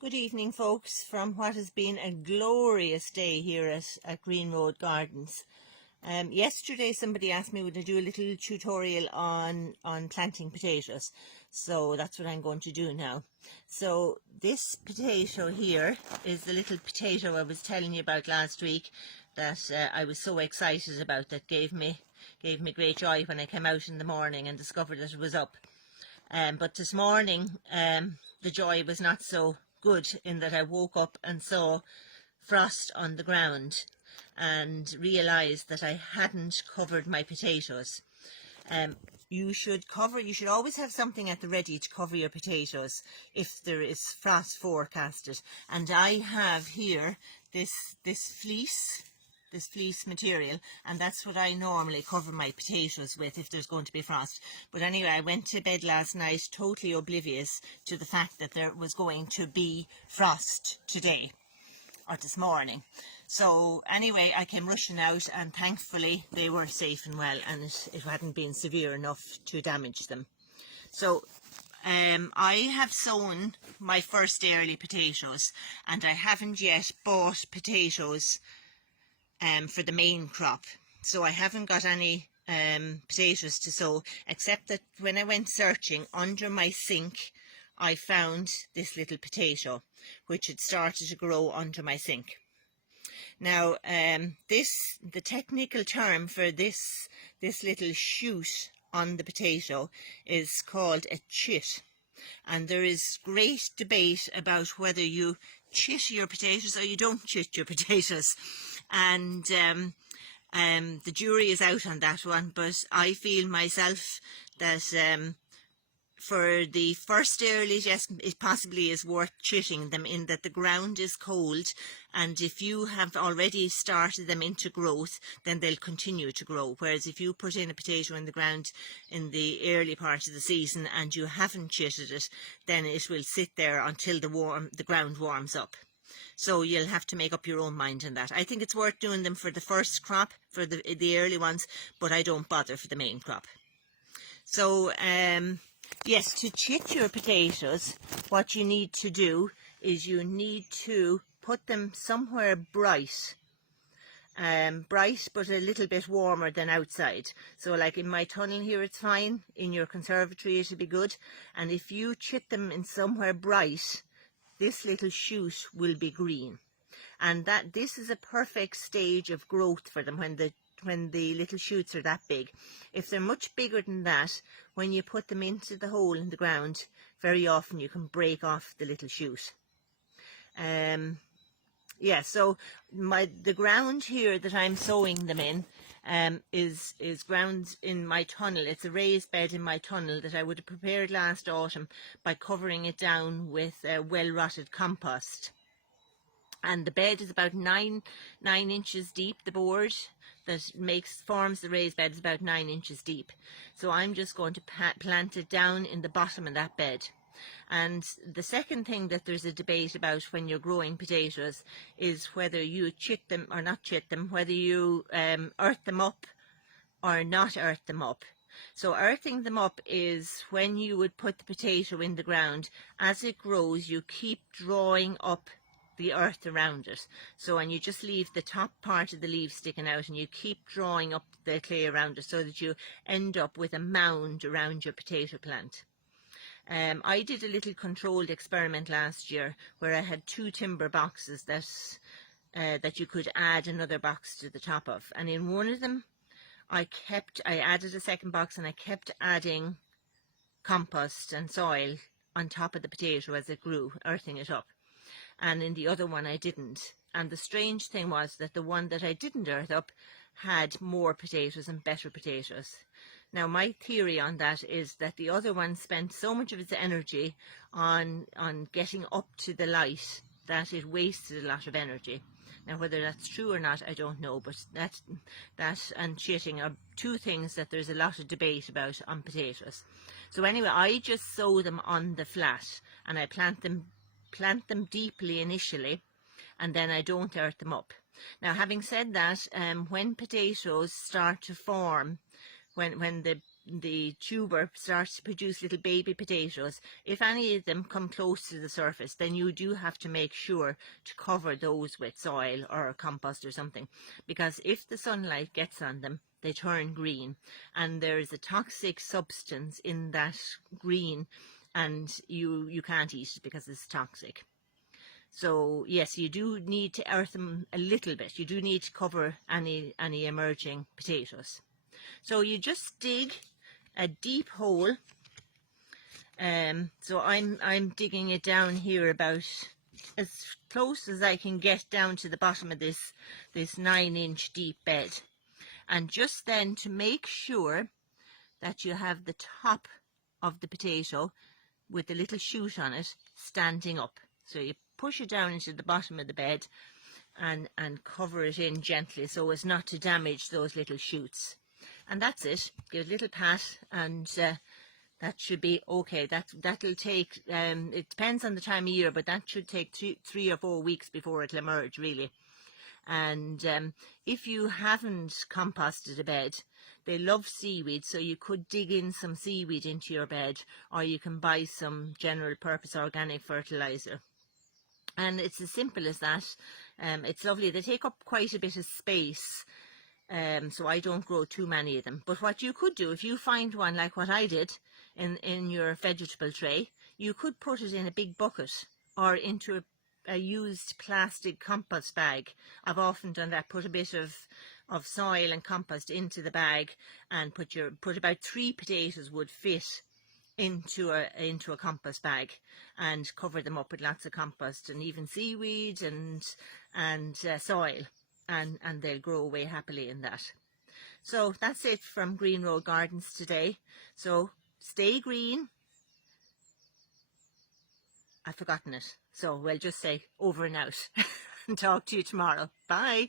Good evening, folks, from what has been a glorious day here at Green Road Gardens. Yesterday somebody asked me would I do a little tutorial on planting potatoes, so that's what I'm going to do now. So this potato here is the little potato I was telling you about last week that I was so excited about, that gave me great joy when I came out in the morning and discovered that it was up. But this morning the joy was not so good, in that I woke up and saw frost on the ground and realised that I hadn't covered my potatoes. You should always have something at the ready to cover your potatoes if there is frost forecasted. And I have here this fleece material, and that's what I normally cover my potatoes with if there's going to be frost. But anyway, I went to bed last night totally oblivious to the fact that there was going to be frost today or this morning. So anyway, I came rushing out, and thankfully they were safe and well, and it hadn't been severe enough to damage them. So I have sown my first early potatoes, and I haven't yet bought potatoes for the main crop. So I haven't got any potatoes to sow, except that when I went searching under my sink, I found this little potato which had started to grow under my sink. Now the technical term for this little shoot on the potato is called a chit, and there is great debate about whether you chit your potatoes or you don't chit your potatoes, and the jury is out on that one. But I feel myself that for the first earlies, yes, it possibly is worth chitting them, in that the ground is cold, and if you have already started them into growth, then they'll continue to grow. Whereas if you put in a potato in the ground in the early part of the season and you haven't chitted it, then it will sit there until the ground warms up. So you'll have to make up your own mind on that. I think it's worth doing them for the first crop, for the early ones, but I don't bother for the main crop. So yes, to chit your potatoes, what you need to do is you need to put them somewhere bright, but a little bit warmer than outside. So like in my tunnel here, it's fine. In your conservatory, it'll be good. And if you chit them in somewhere bright, this little shoot will be green. And this is a perfect stage of growth for them when the little shoots are that big. If they're much bigger than that, when you put them into the hole in the ground, very often you can break off the little shoot. Yeah, so the ground here that I'm sowing them in is ground in my tunnel. It's a raised bed in my tunnel that I would have prepared last autumn by covering it down with well-rotted compost. And the bed is about 9 inches deep. The board that forms the raised bed is about 9 inches deep. So I'm just going to plant it down in the bottom of that bed. And the second thing that there's a debate about when you're growing potatoes is whether you chit them or not chit them, whether you earth them up or not earth them up. So earthing them up is when you would put the potato in the ground. As it grows, you keep drawing up the earth around it. So, and you just leave the top part of the leaves sticking out, and you keep drawing up the clay around it so that you end up with a mound around your potato plant. I did a little controlled experiment last year where I had 2 timber boxes that you could add another box to the top of, and in one of them I added a second box, and I kept adding compost and soil on top of the potato as it grew, earthing it up. And in the other one I didn't. And the strange thing was that the one that I didn't earth up had more potatoes and better potatoes. Now my theory on that is that the other one spent so much of its energy on getting up to the light that it wasted a lot of energy. Now whether that's true or not, I don't know, but that and chitting are 2 things that there's a lot of debate about on potatoes. So anyway, I just sow them on the flat, and I plant them deeply initially, and then I don't earth them up. Now having said that, when potatoes start to form, when the tuber starts to produce little baby potatoes, if any of them come close to the surface, then you do have to make sure to cover those with soil or compost or something, because if the sunlight gets on them, they turn green, and there is a toxic substance in that green, and you can't eat it because it's toxic. So yes, you do need to earth them a little bit. You do need to cover any emerging potatoes. So you just dig a deep hole. So I'm digging it down here about as close as I can get down to the bottom of this 9-inch deep bed. And just then, to make sure that you have the top of the potato with the little shoot on it standing up. So you push it down into the bottom of the bed and cover it in gently so as not to damage those little shoots. And that's it. Give it a little pat, and that should be okay. That'll take, it depends on the time of year, but that should take 3 or 4 weeks before it'll emerge, really. And if you haven't composted a bed, they love seaweed, so you could dig in some seaweed into your bed, or you can buy some general purpose organic fertilizer. And it's as simple as that. It's lovely. They take up quite a bit of space, so I don't grow too many of them. But what you could do, if you find one like what I did in your vegetable tray, you could put it in a big bucket or into a used plastic compost bag. I've often done that. Put a bit of soil and compost into the bag, and put about 3 potatoes would fit into a compost bag, and cover them up with lots of compost and even seaweed and soil, and they'll grow away happily in that. So that's it from Green Road Gardens today. So stay green. I've forgotten it, so we'll just say over and out and talk to you tomorrow. Bye.